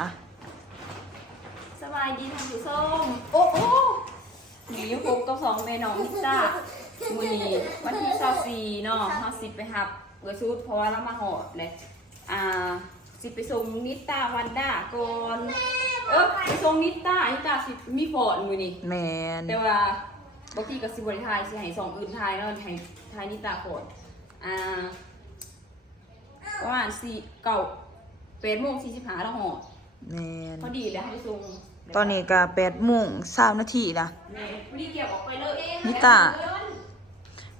อะสบายดีทำอยู่ส้ม โอ้โอ้หนีพบกับสองเมน้องนิต้ามือนี้วันที่เศร้าสี่เนาะเฮาสิไปหับเอือชุดเพราะว่าเรามาหอดเลยอ่า สิไปส่งนิต้าวันด้าก่อนเออไปส่งนิต้านิต้าสิมีฟอนมือนี้แมนแต่ว่าบางทีก็สิบริทายสิให้สองอื่นทายแล้วให้ทายนิตาโคดอ่าประมาณสี่เก่าเป็นโมงสี่สิบห้าแล้วหอด แมนพอดีแล้วให้ส่งตอนนี้ก็แปดโมงสามนาทีละแม่พอดีเก็บออกไปเลยเองนิตา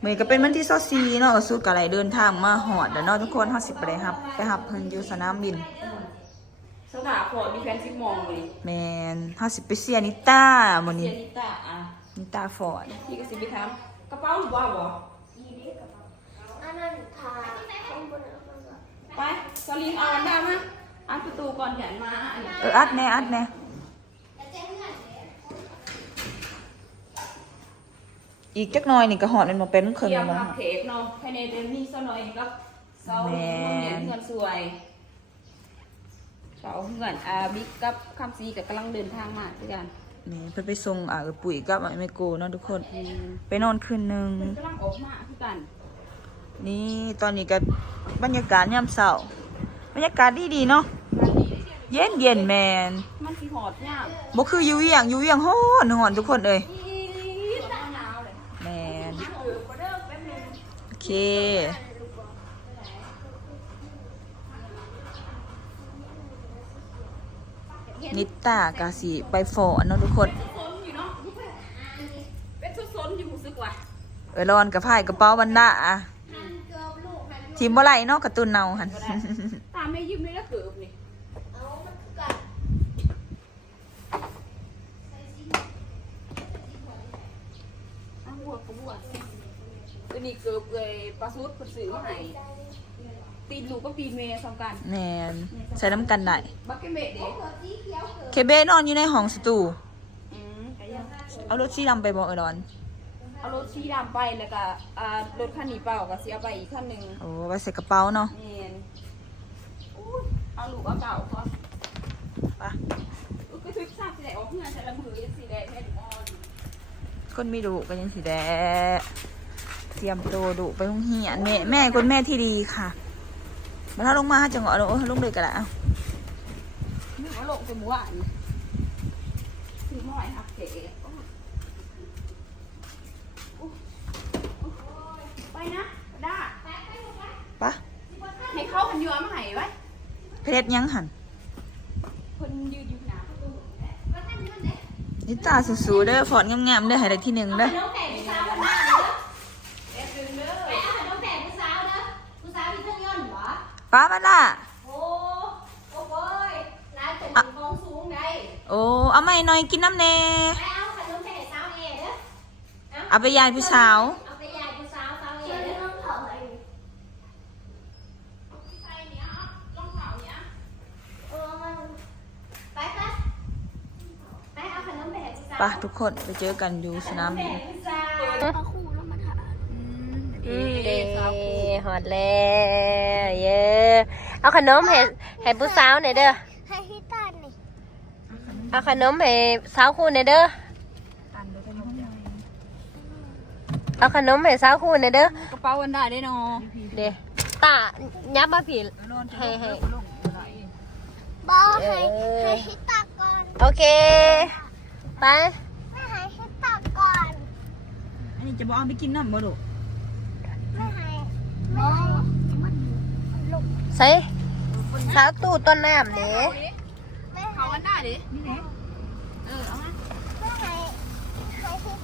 เมื่อก็เป็นวันที่ซอซีเนาะก็สุดก็ไหลเดินทางมาหอดเดี๋ยวเนาะทุกคนเฮาสิไปได้ครับ ไปหับเพิ่นอยู่สนามบิน สถาพอมีแฟนสิบโมองเลยแมนเฮาสิไปเสียนิต้ามื้อเสีนี้ยนิตาอะนิต้าฟอร์ดพี่ก็สิไปทำกระเป๋าหรือว่าบ่อันนั้นทาข้างบนแล้วก็แบบ ไปสลิงเอาอันดามา อันประตูก่อนแขนมาอันนี้เอออัดแน่อัดแน่อีกจักหน่อยนี่ก็หอดมันมาเป็นคเตรึ่งรียมแล้วทำค่ะเค้กเนาะภายในเดือนนี้สักหน่อยก็เสาแม่เงินเงินสวยเสาเงินอาบิ๊กกับคำซีกับกำลังเดินทางมาด้วยกันนี่เพิ่นไปส่งอ่าเออปุ๋ยกับไอ้แม่โกเนาะทุกคน ไปนอนคืนหนึงเพิ่นกำลังออกมาคือกัน นี่ตอนนี้ก็บรรยากาศยามเช้าบรรยากาศดีดีๆเนาะมันดี เย็นเย็นๆแมนมันสีหอดเนี่ยบ่คืออยู่เวียงอยู่เวียงฮ้อนฮ้อนทุกคนเอ้ยอีตาหนาวเลยแมนเออก็เริ่มแป๊บนึงโอเคนิตากาสิไปฟอนเนาะทุกคนซนอยู่เนาะเป็นซนๆอยู่รู้สึกว่าเออรอนกับพายกระเป๋าบันดาอะหันเกือบลูกหันทีมบ่ไหลเนาะการะตุนเนาหันก็ได้ตาไม่ยืมไม่ได้เกือบนี่ เอามันคือกัน อ้าวบวกก็บวก ตัวนี้เกือบเลยปลาซุดเพิ่นซื้อมาให้ตีนลูกก็ตีนเมย์สองกันแมนใส่น้ำกันได้บักเก็ตเมดเด้เกือบสีเขียวเกือบเคเบนอนอยู่ในห้องสตูอืมก็ยังเอารถสีดำไปบ่เออรอน เอารถสีดำไปแล้วก็อ่ารถคันนี้เปล่าก็เสียไปอีกคันหนึ่งโอ้ไปใส่กระเป๋าเนาะเนียนอู้เอาลูกเอาเก่าก่อนไปอุ๊ยก็ทึกทราบสิได้ออกเพื่อนแต่ละมือยังสีแดงแค่ดูอ่อนคนไม่ดุก็ยังสีแดง เตรียมตัวดุไปโรงเรียนแม่แม่คนแม่ที่ดีค่ะมาถ้าลงมาจังหวะลงลงเลยก็ได้เอานึกว่าโลกเป็นหมู่บ้านคือหม้อยหักเก๋ไปนะด้าปะให้เข้าพันยัวมาให้ไว้เพชรยังหันคนยืนอยู่หนานิตาสูๆเด้อฟอนงามๆเด้อให้ได้ที่หนึ่งเด้อ ป้ามาล่ะ โอ้โอ้โว้ยร้านเป็นของสูงได้โอ้เอาไม่หน่อยกินน้ำแน่ไปเอาขนมแต่สาวเอเด้อเอาไปยายพี่สาวเอาไปยายผู้สาวสาวเอเด้อเผาไอ้ใส่เนี้ยรองเท้าเนี้ยเออมันไปไปไปเอาขนมแต่ผู้สาวไปะทุกคนไปเจอกันอยู่สนามบินผู้สาวเอาคู่แล้วมาถ่ายอืมเด็กสาวกู หอดแล้วเย้เอาขนมให้ให้ผู้สาวหน่อยเด้อให้พี่ตันนี่เอาขนมให้สาวคู่หน่อยเด้อเอาขนมให้สาวคู่หน่อยเด้อกระเป๋าวันได้ได้เนาะเด้ตายับมาผิดให้ให้บอกให้ให้พี่ตักก่อนโอเคไปไม่ให้พี่ตักก่อนอันนี้จะบอกเอาไปกินน้ำบ่ดุไม่ให้ไม่ ให้มันลูกใส่สาวตู้ต้นน้ำเด้ไม่เขาให้วันได้ดินี่แหละเออเอามาไม่ให้ให้พี่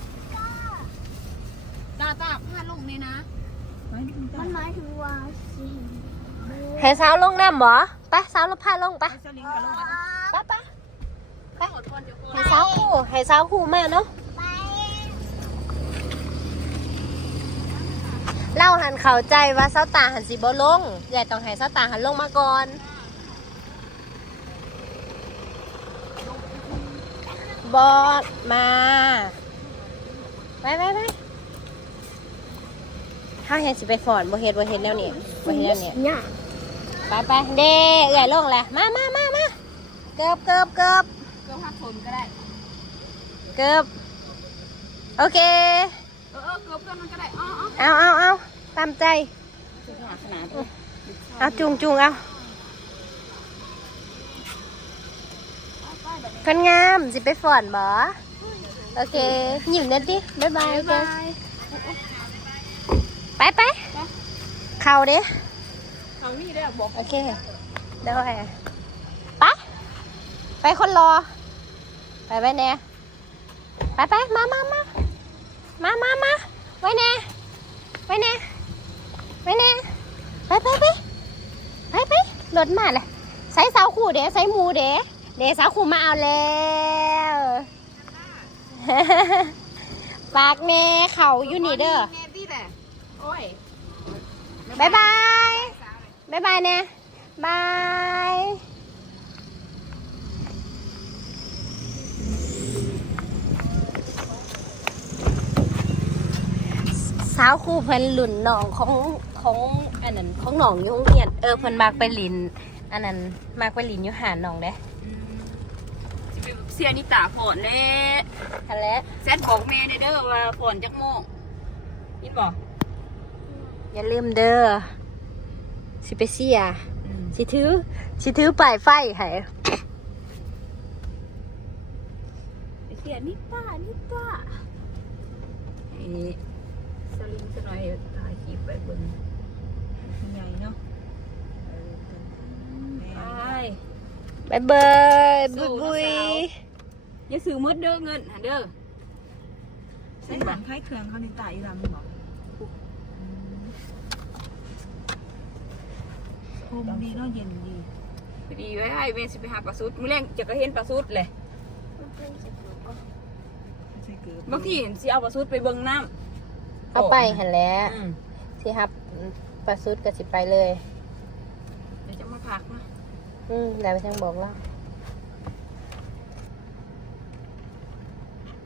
ตักตาตาพาลงนี่นะ มันหมายถึงว่าสิให้สาวลงน้ำบ่ไปสาวลงพาลงไปสลิงกับลงไปไปอดทนเดี๋ยวก่อนให้สาวคู่ให้สาวคู่มาเนาะ ไป เล่าหันเข้าใจว่าเสาตาหันสิบ่ลงใหญ่ต้องให้เสาตาหันลงมาก่อนบอสมาไปไปไปถ้าเห็นสิไปฝอนบ่เฮ็ดบ่เฮ็ดแล้วนี่บ่เฮ็ดแล้วนี่เนี่ยไปไปเด้เอื่อยลงแหละมามามามาเกือบเกือบเกือบเกือบห้าคนก็ได้เกือบโอเค เออเออเกือบเพื่อนมันก็ได้อ๋ออ๋อเอาเอาเอาตามใจถึงขนาดขนาดนี้เอาจุงจุงเอาคนงามสิไปฝอนบ่โอเคหยิบนั่นดิบ๊ายบายบ๊ายเจ้าบายไปไปเข่าเด้เอานี่ได้บอกโอเคได้ไปไปคนรอ ไปไปแน่ไปไปมามามา มามามาไว้แน่ไว้แน่ไว้แน่ไปไปไปไปไปรถมาเลยใส่เสาคู่เด้ใส่หมูเด้เด้เสาคู่มาเอาแล้วปากแม่เขาอยู่นี่เด้อแม่ดีแหละโอ้ยบายบายบายบายเนี่ยบาย สาวคู่เพิ่นหลุ่นหนองของของอันนั้นของหนองอยู่โรงเรียนเออเพิ่นมากไปลินอันนั้นมากไปลินอยู่หาหนองเด้เสียนี่ตาฝนเน่ทันแล้วแซดบอกแม่เด้อว่าฝนจักโมงยินบอกอย่าลืมเด้อสิไปเสียสิถือสิถือป้ายไฟให้เสียนี่ป้านี่ป้าไอ้ สลิงสหน่อยถ่ายคลิปไปเบิ่งใหญ่เนาะไปบายบายบุยบุยอย่าซื้อมืดเด้อเงินหันเด้อเส้นหลังไข่เครื่องเขาในตาอีหลังบอกโฮมดีเนาะเย็นดีพอดีไว้ให้เมสิไปหาปลาซุดมื้อแรงจะก็เห็นปลาซุดเลยใส่เกลือบางทีเห็นสิเอาปลาซุดไปเบิ่งน้ำ เอาไปหันแหล้วอืมสิครับปลาซุดก็สิไปเลย เดี๋ยวจะมาพักนะอืมได้ไปทางบอกแล้ว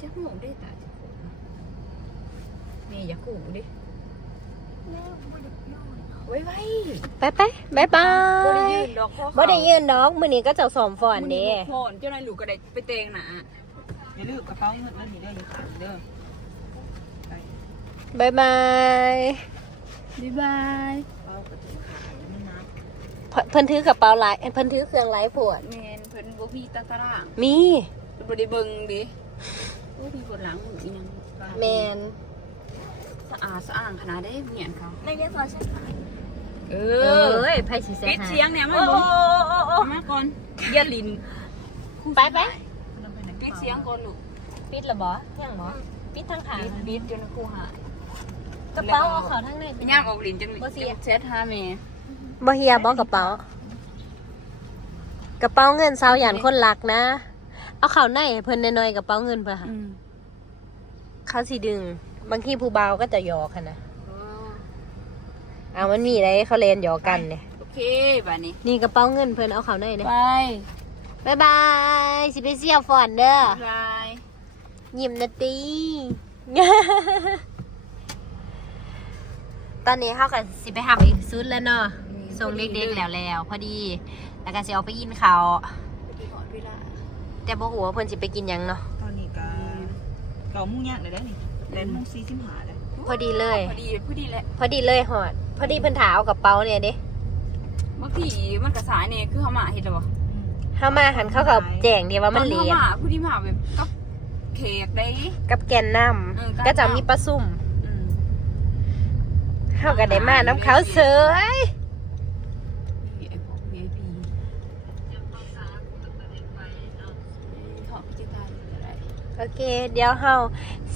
จักโมงได้ตาจักโมงนะแม่อย่าขู่ดิไว้ไว้ไปไปบายบาบ่ได้ยยืนดอกคอบ่ได้ยืนดอกมื้อนี้ก็จะสอมฟอนเด้พอนเจ้านายหลูกก็ได้ไปเตงหนาอย่าลืมกระเป๋าเงินมันนี่เด้ออย่าขาดเด้อ บายบายบ๊ายบายกระเป๋ากระตุ้นขาดไม่นับเพิ่นเพิ่นถือกระเป๋าหลายเพิ่นถือเครื่องหลายผวดแมนเพิ่นบ่มีตะตารางมีบ่ได้เบิ่งดิโอ้มีบนหลังอีหยังแมนสะอาดสะอ้างขนาดได้เมียนเขาในเรียกว่าใช่ไหมเอเออ้ยไผสิเสียปิดหายเสียงเนี่ยมาเบิ่งเอามาก่อนอย่าลิ้นไปไปปิดเสียงก่อนลูกปิดละบ่ยังบ่ปิดทางขาปิดปิดจนครูหาย กระเป๋าเอาเข้าทางในไปย่างออกลิ้นจังบ่เสียเซ็ตหาแม่บ่เฮียบ่กระเป๋า กระเป๋าเงินสาวหยันคนรักนะ เอาเข้าในให้เพิ่นน้อยๆกระเป๋าเงินเพิ่นค่ะอืมเขาสิดึง บางทีผู้บ่าวก็จะหยอกค่ะนะเอามันมีอะไรเขาเล่นหยอกกันเนี่ยโอเคบัดนี้ นี่กระเป๋าเงินเพิ่นเอาเข้าในเนี่ยไปบายบายสิไปเสียฟอนเด้อบ๊ายบายยิ้มนะตี ตอนนี้เขากับสิไปหาอีกซุดแล้วเนาะส่งเด็กๆแล้วแล้วพอดี แล้วก็สิเอาไปกินเขาวดีก่อนเวลาแต่บ่หัวาเพิ่นสิไปกินหยังเนาะ ตอนนี้ก็เก่ามุ่งยากเลยได้อนี่แลนมุ่งซีซิมหาเลยพอดีเลย พอดีพอดีแหละพอดีเลยหอด พอดีเพิ่นถาเอากระเป๋าเนี่ยเด้บางทีมันกระสายเนี่ยคือเขามาเห็นหรอวะเฮามาหันเขากับแจ้งเดียวว่ามันเหลีตยอนเขามาผู้ที่มาแบบกับเค้กได้กับแกนนำเออก็จะมีปลาซุ่มอืม เฮาก็ได้มาน้ำเขาเสยไอ้พวก VIP ถอดพิจิตรได้โอเค เดี๋ยวเฮา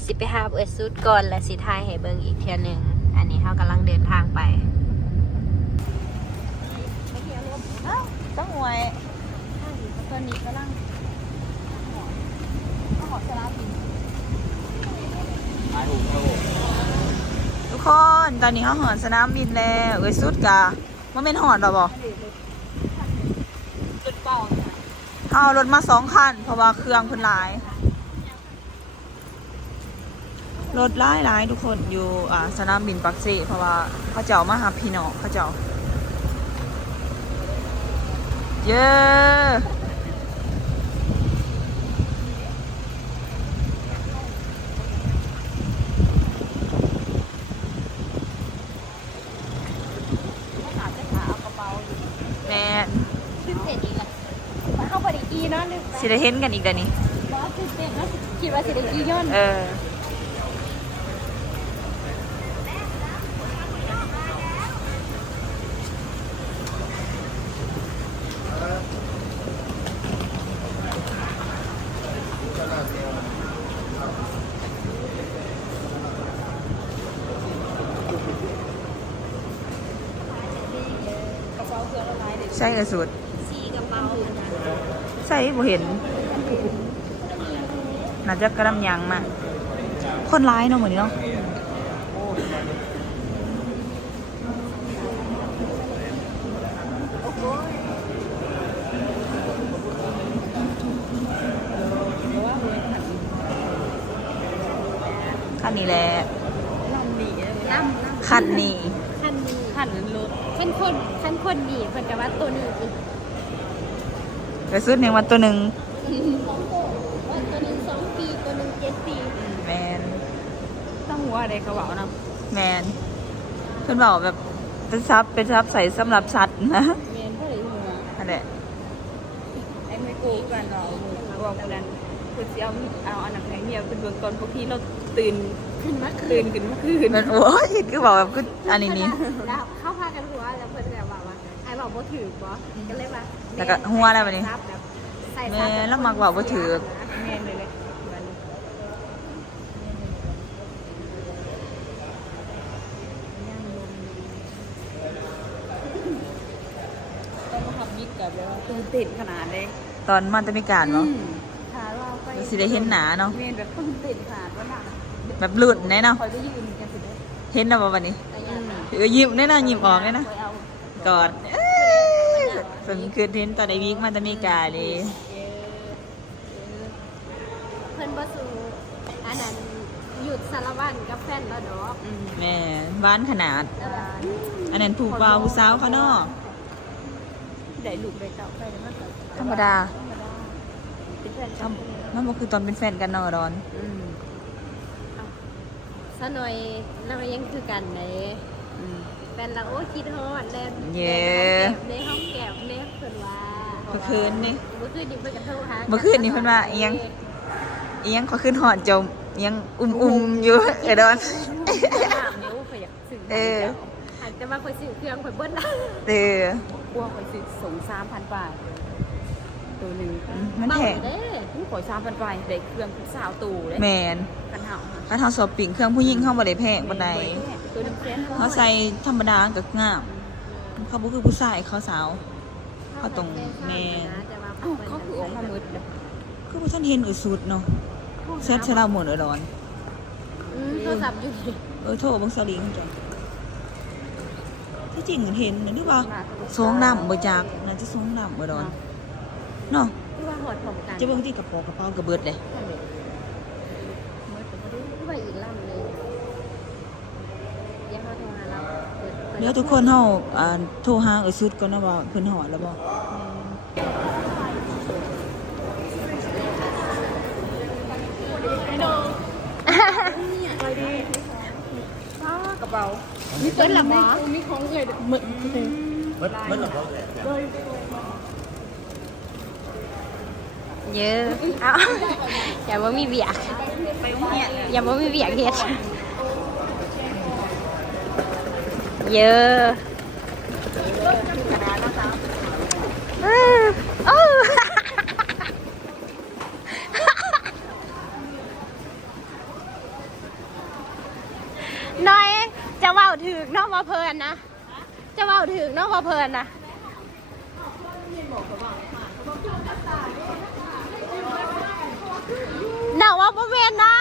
สิไปหาเอิดซุดก่อนและสิทายให้เบิงอีกเทื่อหนึงอันนี้เฮากำลังเดินทางไปต้องไว้ตอนนี้กำลังหอสลาบินทุกค น ตอนนี้เขาหอนสนามบินแล้วเอ้ยสุดกะมันเป็นหอนหรอบ่จุดเป่าเนี่ยเขาเอารถมาสองคัน เพราะว่าเครื่องเพิ่นหลาย รถหลายหลายทุกคนอยู่อ่าสนามบินปักเซเพราะว่าเขาเจ้ามาหาพี่น้องเขาเจ้า เย้ กีเนาะนึก สิได้เห็นกันอีกเดี๋ยวนี้บอสตื่นเต้นเนาะคิดว่าสิได้กีย้อนเออใช่กระสุด สีกระเป๋า ใส่ บ่เห็นน่าจะกระดำยังมาคนร้ายเนาะเหมือนนี้เนาะคันนี้แหละล่ำล่ำคันนี้ คันนี้ขันรถขั้นคนขั้นคนนี่เพิ่นก็ว่าตัวนี้อีก กระสุดเนี่ยวันตัวหนึ่งสองตัวว่าตัวหนึงสองปีตัวหนึงเจ็ดปีแมนต้องหัวอะไรเขาบอกนะแมนเพื่อนบอกแบบเป็นซับเป็นซับใส่สำหรับสัตว์นะเมียนเท่าไหร่หัวนั่นแหละไอ้ไม่กูกันเนาะบอกกันนั้นคือสิเอาเอาอันนั้นให้เมียเป็นเบื้องต้นพวกที่เราตื่นขึ้นมาคืตื่นนขึ้นเมื่อคืนมันโอ้ยคือบอกแบบคืออันนี้นี่แล้วเข้า บอกบ่ถือบ่ก็เลยว่าแล้วก็หัวแล้วบัดนี้ซับแบบใส่แม่ซับแล้วมักบอกบ่ถือแม่นเลยเลยมันต้องมาทำมิดกับแล้วตื่นเต้นขนาดเลยตอนมันจะมีการเนาะขาเราไปสิได้เห็นหนาเนาะเมนแบบตื่นเต้นขนาดว่าหนักแบบหลุดแน่เนาะ คอยได้ยืนกันสิเด้อเห็นนะบ่วันนี้แต่ยังเออยิ้มแน่นะยิ้มออกแน่นะคอยเอากอดเอ้ ยผมคือเห็นตอนในวีคมันจะมีการเลยเพิ่นบ่สู้อันนั้นหยุดสารวัตรกับแฟนแล้วดอกอืมแม่บ้านขนาด แต่ว่าอันนั้นผูกบ่าวผู้สาวเขาเนาะได้ลูกได้เต่าได้มากกว่าธรรมดาเป็นแฟนทำมันบ่คือตอนเป็นแฟนกันเนาะดอน อืมซะหน่อยเรายังคือกันเด้อืม แฟนเราโอ้คิดฮอดแล้วเย้ ในห้องแก้วเด้เพิ่นว่าเมื่อคืนนี่ เมื่อคืนนี่เพิ่นก็โทรหาเมื่อคืนนี่เพิ่นว่าอิหยังเอียงเขาขึ้นหอดจมเอียงอุ่มๆอยู่เออดอนถามนิ้วคอยอยากสื่อเออหันจะมาคอยซื้อเครื่องคอยเบิ้ลได้เออกลัวคอยสื่อส่งสามพันบาทตัวหนึ่งมันแพงเด้ผู้ขอยสามพันบาทได้เครื่องสาวตู่เลยแมนกันเห่าถ้าเฮาสอบปิ่งเครื่องผู้หญิงเฮาบ่ได้แพงปานใด ตัวหนึ่งเซนเฮาใส่ธรรมดาก็งาม เขาบ่คือผู้ชายเขาสาว เขาตรงแม่แต่ว่าเอ้าเขาคือออกมามืดเลยคือบ่ทันเห็นอุสุดเนาะเซ็ตใส่เราหมดเออดอนอืมโทรศัพท์อยู่นี่เออโทรเบิ่งสลิงจังที่จริงเห็นนะหรือว่าสองน้ำบ่จักน่าจะสองน้ำบ่ดอนเนาะที่ว่าหอดผมกันจะเบิ่งที่กระเป๋ากระเป๋าก็เบิดเลย ที่ว่าอีกลำเลยยังมาโทรหาเรา ปิปิเดี๋ยวทุกคนเฮาอ่าโทรหาเออสุดก่อนนะว่าเพิ่นหอดแล้วบ่กระเป๋ามีเปิ้ลหรอหมอมีของเอ่ยมึกเยอะเอ้าอย่าว่ามีเบียกไปโรงเรียนเลยอย่าว่ามีเบียกเฮ็ด เยอะน้อยจะเว้าถึกนอกมาเพลินนะ จะเว้าถึกนอกมาเพลินนะหนาว่าประเวนนะ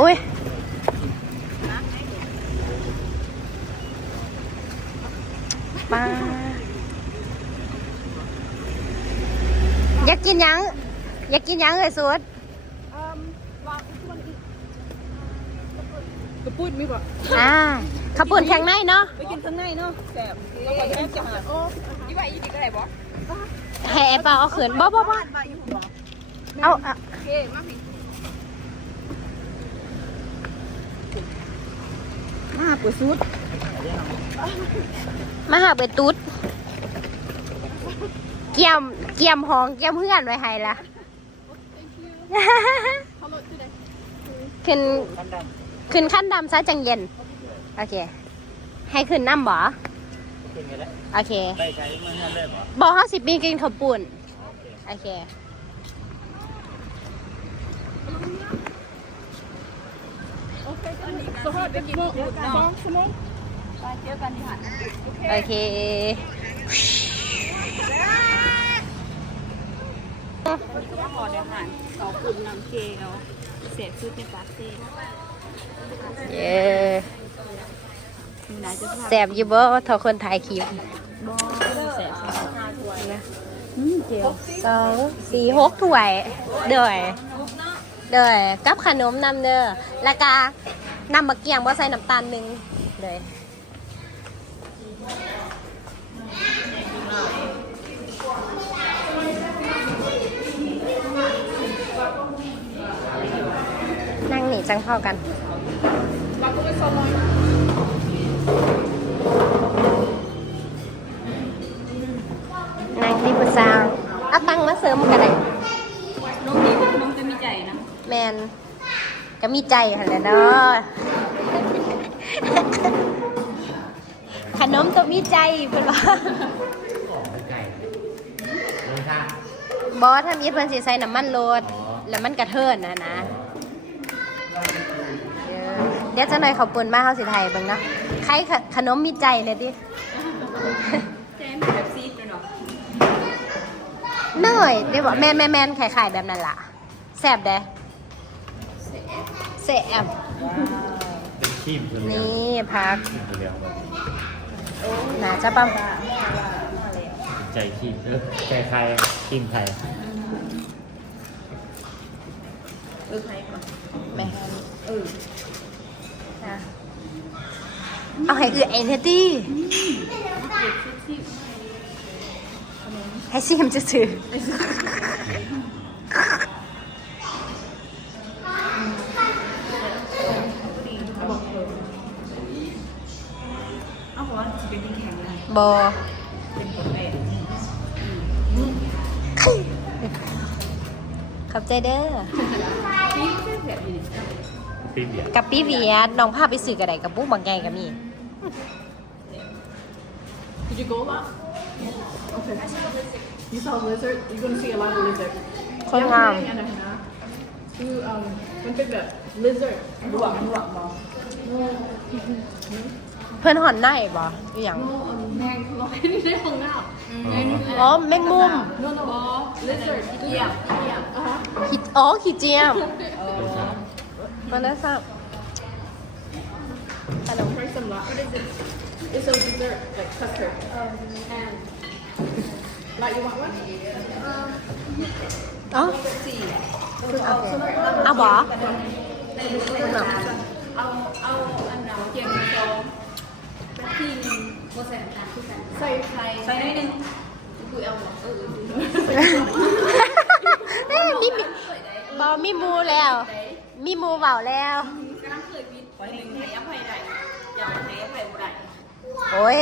อุ้ยมาอยากกินหยัง อยากกินหยังเลยสุดกระปุ้นมีบ่อ่า ขับปุ่นแข่งในเนาะไปกินข้างในเนาะแซ่บแล้วก็จะได้จังหวัดโอ้ยี่ว่าอีนี่ก็ได้บ่ให้ไอ้เปาเอาขืนบ่บ่บ่เอาเอามาปวดสุดมาหาเปิดตุ๊ดเกี่ยมเกี่ยมห้องเกี่ยมเพื่อนไว้ให้ละขึ้นขึ้นขั้นดำซะจังเย็น โอเค ให้ขึ้นน้ำบ่เป็นไงแล้วโอเคได้ใช้เมื่อเงินเลยเหรอบอกห้าสิบปีกินข้าวปุ่นโอเคสมมติไปกินสองชั่วโมงไปเจอกันที่หันโอเคหอเดียวหันสองคุณนำเกลเสียชุดในปาร์ตี้ เย้แสบอยู่บ่ทอคนถ่ายคลิปบอแสบห้าถ้วยนะอืมเลสองสี่หกถ้วยเด้อยเด้อยกับขนมนำเด้อแล้วก็นำมะเกียงบ่ใส่น้ำตาลหนึ่งเลยนั่งหนีจังเข้ากัน นางที่ผู้สาวเอาตังค์มาเสริมกันเลยน้องนี่น้องจะมีใจนะ แมนก็มีใจค่ะแหละเนาะขนมต้องมีใจเป็นว่าไก่เลยค่ะบอสถ้ามีเพิ่นสิใส่น้ำมันโลดแล้วมันกระเทินนะนะเออเดี๋ยวจะหน่อยขอบคุณมากเขาสิไทยเบิ่งเนาะใครขขนมมีใจเลยดิ แจมแบบซีดเลยเนาะ เน่อยได้บอกแมนแมนแมนขายขายๆแบบนั้นล่ะแซ่บเด้แซ่บเป็นชีพคนเดียวนี่พักชีพคนเดียวหนาจะปั๊มใจชีพเออใจใครทีมใครเออใครก่อนแม่เออนะเอาให้เอื้อไอ้เนยตี้ ให้ซิมจะซื้อเอาหัวจะเป็นแข็งเลยบอเป็นคนแรกขอบใจเด้อพี่แบบนี้ทีมเดียวกับพี่เวียดน้องพาไปซื้อกระไดกับปุ๊บบางไงกับมี Did you go a lot? Okay. You saw a lizard? You're gonna see a lot of lizard. คนงาม Anna, Hannah. You um went to the lizard. หลวงหลวงมองเพื่อนหอนได้บ่อหย่าง No, um, man, they they hung out. อ๋อแมงมุม No, no, lizard. Yeah, yeah. Uh huh. ขีอ๋อขีเจียมมาแล้วสับ Hello. Try some lot. What is it? It's a dessert, like custard. Um, and like you want one? อ๋อสี่เอาบ่เอาเอาอันหนาเกียงโตเป็นที่หนึงโมเสสต่างที่กัน Say ใส่ใส่ได้หนึ่งกูเอาเออมีมีบอมีมูแล้ว มีมูเบาแล้วกำลังเคยวิทย์วันหนึ่งให้อภัยได้อย่าให้อภัยบ่ได้โอ้ย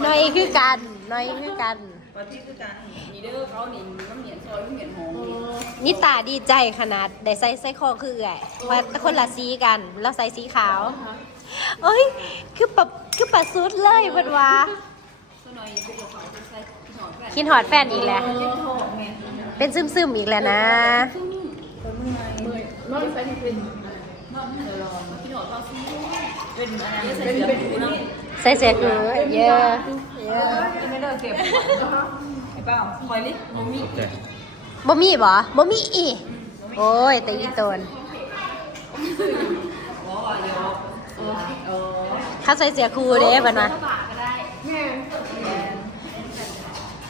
หน่อยคือกัน น่อยคือกันวันที่คือการนี่เด้อเขานี่มันเหมียนซอยมันเหมียนหงนี่นิตาดีใจขนาดได้ใส่ใส่คอคือเอื่อยว่าคนละสีกัน แล้วใส่สีขาวเอ้ย คือปะคือปะซุดเลยเพิ่นว่าตัวน้อยพวกเขาจะใส่หอดแฟนคิดหอดแฟนอีกแล้ว เจ็บท้องไงเป็นซึมๆอีกแล้วนะ not if anything. พี่หอดเขาซีเป็นอะไรใส่เสื้อผูนะใส่เสื้อคือเยอะเยอะไม่เลิกเก็บไอ้เป้าคอยลิโมมี่ใจบ่มีบ่บ่มีอีโอ้ยแต่อีตนบอกว่าเดี๋ยวเออเออเขาใส่เสื้อคู่เด้เพิ่นว่าปากก็ได้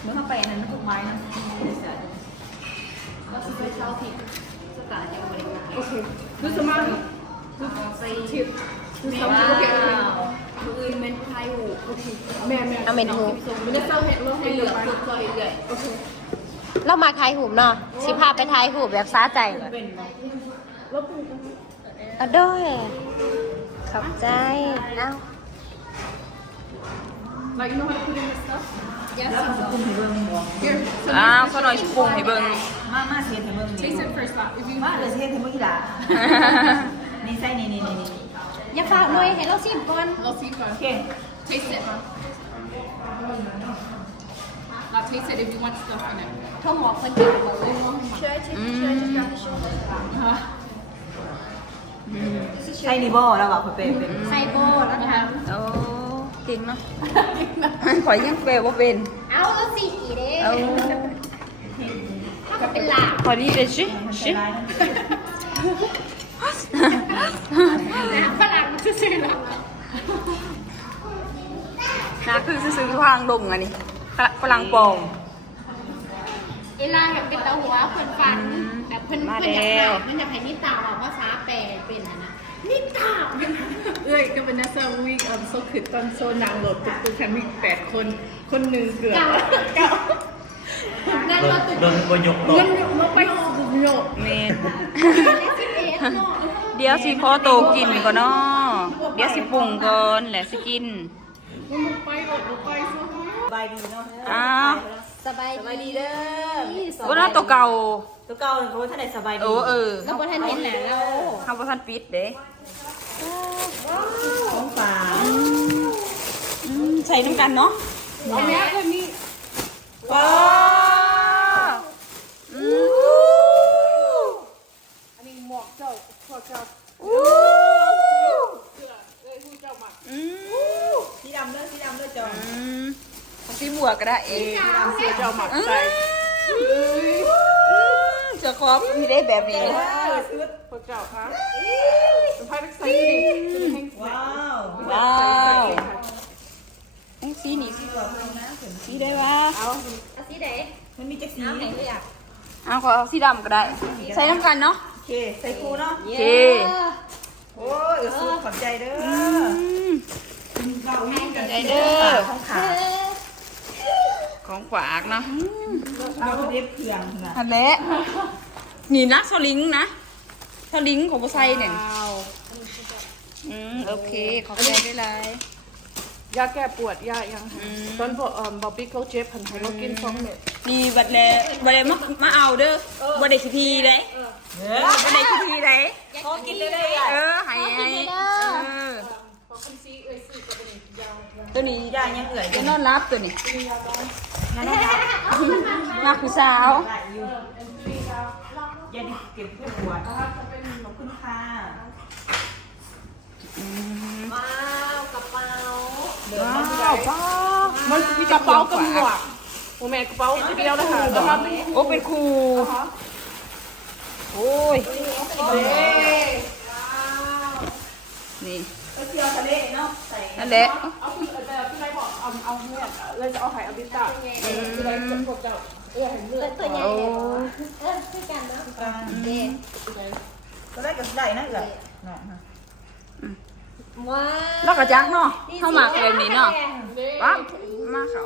เมื่อเข้าไปนั้นถูกไม้นะก็คือเช่าผิดสตาร์ทยังไม่ได้ Okay. Do some money. เก้า มืออื่นเป็นไทยหูแม่แม่เอาเมนทูไม่ได้เศร้าเห็นเราให้ให้เหเหลืลืออเพื่อเพื่อเรื่อยโอเคเรามาทายหูบเนาะสิพาไปทายหูบแบบซาใจก่อนแล้วปูเอาด้วยขอบใจเอ้า like you know how to put in the stuff อ้าวเขาหน่อยสิปรุงให้เบิ่งมามาเสียให้เบิ่งนี่ taste it first lot if you มาเดี๋ยวเสียให้เบิ่งอีหล่ะนี่ใส่นี่นี่นี่นี่ อย่าฝากหน่อยให้เราซิมก่อน I'll see โอ first เค taste it huh now taste it if you want stuff in it โทรหมอคนกินบอกเลยใส่นี่บ่แล้วว่าเพิ่นเป็นเป็นไซโบแล้วทโอ้เก่งเนาะข่อยยังแปลว่าเป็นำเอาแล้วสีเด้เอาถ้ามันเป็นหลาบพอดีเลยชิชินะ ฝรั่งซื่อๆละนะคือซื้อๆทางลงอันนี้ฝรั่งปลอมเวลาเห็นเป็นตาหัวเพิ่นฟันแบบเพิ่นมาเพิ่นอยากแล้วถามมันอยากให้นิตาบอกว่าซาแปลเป็นอะนะนิตาเอ้ยก็เป็นนักแสดงวิ่งเอ่อโซคือตอนโซนางโหลดตุ๊กตุ๊กฉันมีแปดคนคนหนึ่งเกือบเก้านั่นโดเรานตื่นโดนบยกโตเงินเราไปสุด โยกเมนในสิบเอ็ดเนาะเดี๋ยวสิขอโตกินก่อนเนาะเดี๋ยวสิปรุงก่อนแหละสิกินมันไปหลดเราไปซะสบายดีเนาะอ้าวสบายสบายดีเด้อโอ้น่าตัวเก่าตัวเก่าเขาท่านได้สบายดีโอ้เออก็บ่ทันเห็นหน้าเราข้าวพันปิดเด้ของฝากอืมใส่น้ำกันเนาะเอาแม่คนนี้ว้า อืม อันนี้หมวกเจ้าพวกเจ้า อู้เสื้อเอ้ยผู้เจ้ามาอืมสีดำเด้อสีดำเด้อจออืมสีบัวก็ได้เองเสื้อเจ้าหมักใส่จะครอบมีได้แบบนี้ว้าวสุดพวกเจ้าคะพายใส่ดิจะได้แห้งว้าวว้าวไอ้สีนี่สีสีได้วะเอาเอาสีไหนมันมีจักสีเอาไหนเลยอะเอาขอเอาสีดำก็ได้ ใส่น้ำกันเนาะ เค ใส่คูเนาะ โอเค โอ้ยสุดขอบใจเด้ออืมใจเด้อของขาของฝากเนาะเราก็เรียบเพียงนะอันเละนี่นะสลิงนะสลิงของโบไซเนี่ยเอาอืมโอเค ขอบใจได้เลย ยาแก้ปวดยายังตอนพอเอ่อบ๊อบบี้เขาเจ็บผันให้เรากินสองเม็ดมีบัตรเลยบัตรเลยมามาเอาเด้อบัตรเด็กทีเลยเด้อบัตรเด็กทีเลยขอกินได้ได้เออให้ให้เออพอคุณซีเอ้ยซื้อกับเป็นยาวตัวนี้ย่างยังเอื่อยจะนอนรับตัวนี้นั่นนะคะมาผู้สาวได้อยู่อย่าดิเก็บผู้ปวดขอบคุณค่ะ ว้าวกระเป๋า ว้าวป้ามันมีกระเป๋ากับหมวกโอ้แม่กระเป๋าเดียวเลยค่ะแล้วก็เป็นโอ้เป็นครูโอ้ยนี่ก็เที่ยวทะเลเนาะใส่นั่นแหละเอาคือแต่พี่นายบอกเอาเอาเนี่ยเลยจะเอาไข่เอาบิต้าพี่นายจะกเจ้าเออเห็นเลือดตัวใหญ่โอ้เออคือกันเนาะเด็ก็ได้กับได้นะเอื่อยเนาะ ว้าวแล้วก็จักเนาะเข้ามาแบบนี้เนาะว้าวมาเขา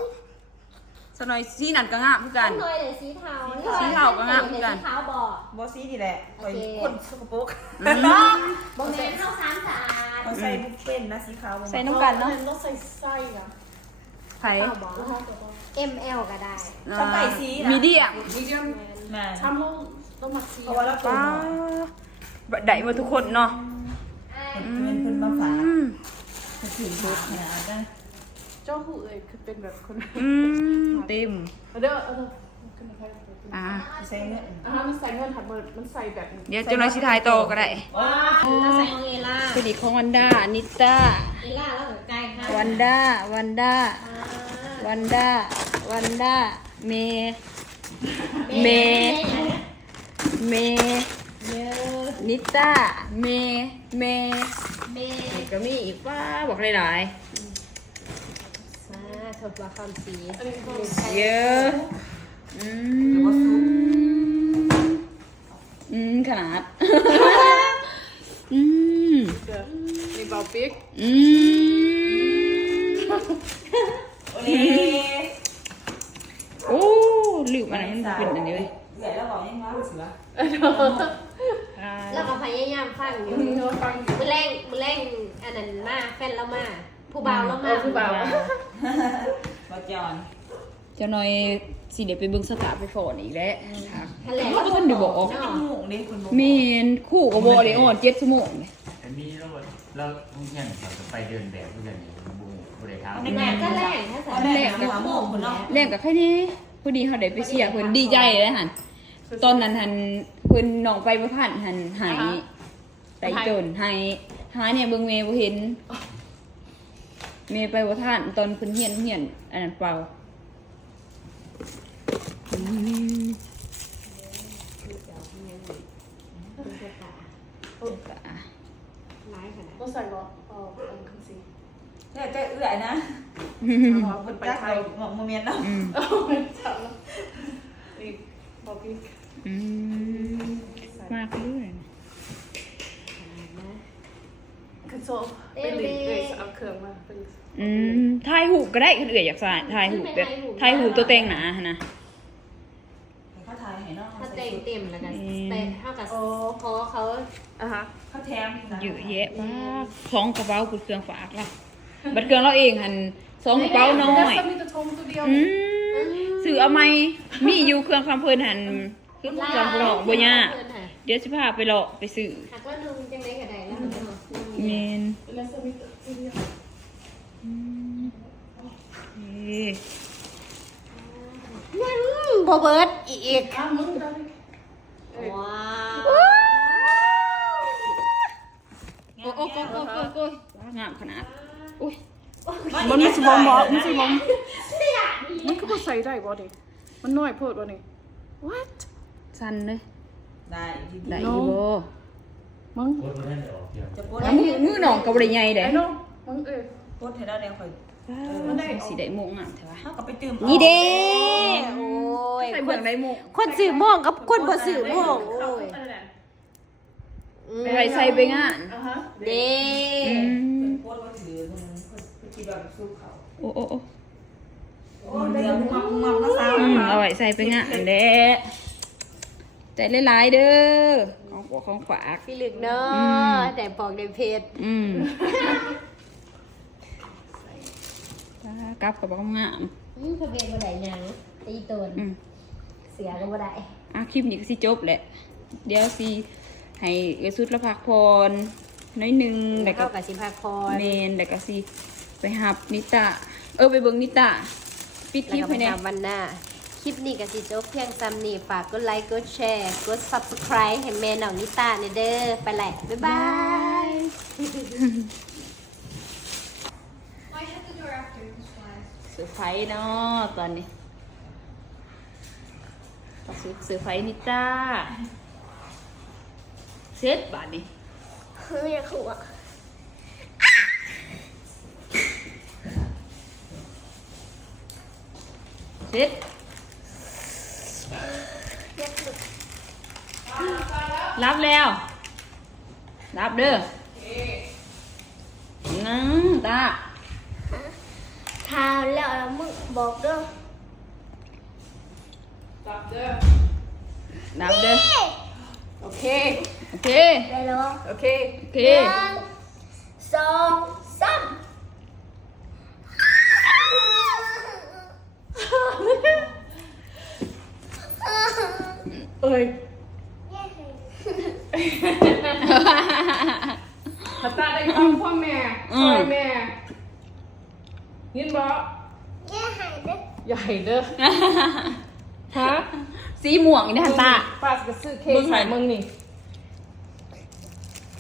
สนอยสีนั่นก็งามคือกันหน่อยเลยสีเทาสีเทาก็งามเหมือนกันสีขาวบอกบอสซี่นี่แหละคอยคนสกปรกอืมบแมนเท่าสามสะอาดเขาใส่บุฟเฟ่นะสีขาวใส่น้ำกันเนาะต้องใส่ไส้นะไผ่บอก ML ก็ได้ชอบไก่สีนะมีเดียมมีเดียมแม่ทำต้องต้องมักซีเพราะว่าเราตัวป้าหน่อยได้หมาทุกคนเนาะเป็นเพิ่นมาฝากอืม ถือบุกขนาดนั้นเจ้าหูเอ้ยคือเป็นแบบคนอืมเต็มเด้อเออขึ้นมาใครอ่าใส่เนื้ออ่ามันใส่เงินถัดเบิดมันใส่แบบเดี๋ยวเจ้าน้อยสิทายโตก็ได้ว้าเราใส่ของเอล่าสวัสดีของวันด้านิต้าเอล่าแล้วเหมือนไก่ค่ะวันด้าวันด้าวันด้าวันด้าเมเมเมนิต้าเมเม ก็มีอีกว่าบอกหลายสาธุปลาคำสีเยอะอืมขนาด อืมมีเบาปิ๊กอืมโอ้ลืมอะไรมันเป็นอันนี้เลยเหนื่อแล้วรอกยังไงรู้สึกว่า แล้วก็พยายามฟังอยู่เราฟังอยู่มือแรงมือแรงอันนั้นมาแฟนเรามาผู้บ่าวเราเอมาอผู้บ่าวบอจอนเจะหน่อยสิเดี๋ยวไปเบิ่งสตาร์ไปฟอนอีกแล้วค่ะทะเลเขาก็เพิ่นได้บอกจะเป็นหมูนี่คุณบอกมีคู่กับบ่ได้อ่อน7ชั่วโมงเลยอันนี้เราเราต้องเที่ยงเราจะไปเดินแบบเพื่อนอยู่บูบริการงานก็แรงถ้าตสาอนมแรกกับหมูคุณเนาะแรกกับใครนี่พอดีเขาได้ไปเชียร์เพิ่นดีใจเลยหั่นตอนนั้นหั่น เพิ่นน้องไปบ่ทันหั่นหายไตจนหายหาเนี่ยเบิ่งเมย์บ่เห็น เมย์ไปบ่ทันตอนเพิ่นเฮียนเฮียนอันนั้นเปล่าอืมร้ายขนาดก็ใส่บอกอ๋อเออคือสิเนี่ยจะเอื่อยนะอ๋อคนไปไทยหมอกโมเมนต์เนาะอืมเอาเป็นจับแล้วอีกบอกพี่ อืมมากเลยคือโซเป็นลิงเกสเอาเครื่องมาเป็นอืมถ่ายหูปก็ได้คนอื่นอยากใส่ถ่ายหูปแบบถ่ายหูปตัวเต็งหนาหั่นนะ เขาทายให้เนาะถ้าเต็มเต็มแล้วกันอืม เต็มเท่ากับเพราะเขาอะฮะเขาแถมเยอะแยะมากสองกระเป๋าคือเครื่องฝากละบัตรเครื่องเราเองหันสองกระเป๋าน้อยแล้วมีแต่ชมตัวเดียวอืมสื่อเอาไหมมีอยู่เครื่องคำเพลินหัน คือเครื่องหลอกบ่ยากเดี๋ยวสิพาไปหลอกไปสื่อหักว่านุ่งจังไรก็ได้แล้วเมนแล้วจะมีตัวเดียวอืมเอ๊ะยังบเบิร์ดอีกอ้าวมึงได้ว้าโอ้โอ้โอ้โอ้โอ้โอ้โอ้งามขนาดอุ้ยมันไม่สมองบอกมันสมองมันก็ใส่ได้บ่ดิมันน้อยโพดบ่นี่ what สั้นเลยได้ดีได้อยู่บ่มึงโคตรไม่ได้ออกเที่ยวจะโพสแล้วมือมือหนองกับบริใหญ่เด้ไอ้น้องมึงเอ้ยโพสให้ได้แล้วค่อยมันได้สีได้โมงอะใช่ปะเขาก็ไปตื่มนี่เด้โอ้ยใส่เบื้องได้โมงคนสื่อม่วงกับคนบ่สื่อม่วงเขาโอ้ยอะไรนะไปไว้ใส่ไปงานอะฮะเด้อืมโพสว่าถือมันคิดว่าสู้เขาโอ้โอ้โอ้โอ้เดี๋ยวมัมมัมก็สาวอืมเอาไว้ใส่ไปงานอันเด้ ใจหลายๆเด้อของหัวของฝากพี่ลึกเนาอืมะแต่ปอกในเพจอืมกลับกับบ้องงามอืมเพจบ่ได้หยังตีตนอืม เสียก็บ่ได้อะคลิปนี้ก็สิจบแหละ เดี๋ยวสิให้เอสุดละพักพรน้อยหนึงแล้แล้ววก็ก็กับสิพักพรเมนแล้วก็สิไปหับนิตาเออไปเบิ่งนิตาปิดคแล้วลิปก็ไปให้แน่ทำวันหน้า คลิปนี้ก็สิจบเพียงซ้ำนี่ฝากกดไลค์ กดแชร์ กด subscribe ให้แม่น้องนิตาเนี่ยเด้อไปแหละบ๊ายบายเสือร์ไพรส์เนาะตอนนี้สุดเสือร์ไพรส์นิตาเซตบาทนี้เฮ้ยขู่อะเซ็ต รับแล้ว รับเด้องั้งตาทาแล้วแล้วมึงบอกเด้อตับเด้อรับเด้อ โอเค โอเค ได้แล้วโอเค โอเคหนึ่งสองสาม เอ้ ยถ้าตาได้ฟังพ่อแม่ซอยแม่ยินบ่แย่หายเด้อใหญ่เด้อฮะสีม่วงนี่ฮันตาป้าจะซื้อเค้กใส่มึงนี่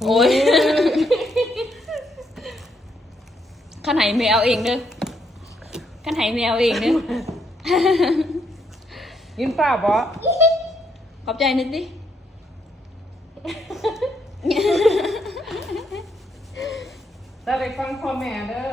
โอ้ยขันไหแมวเองเด้อขันไหแมวเองเด้อยินป้าบ่ ขอบใจนิดดิตาได้ฟังพ่อแม่เด้อ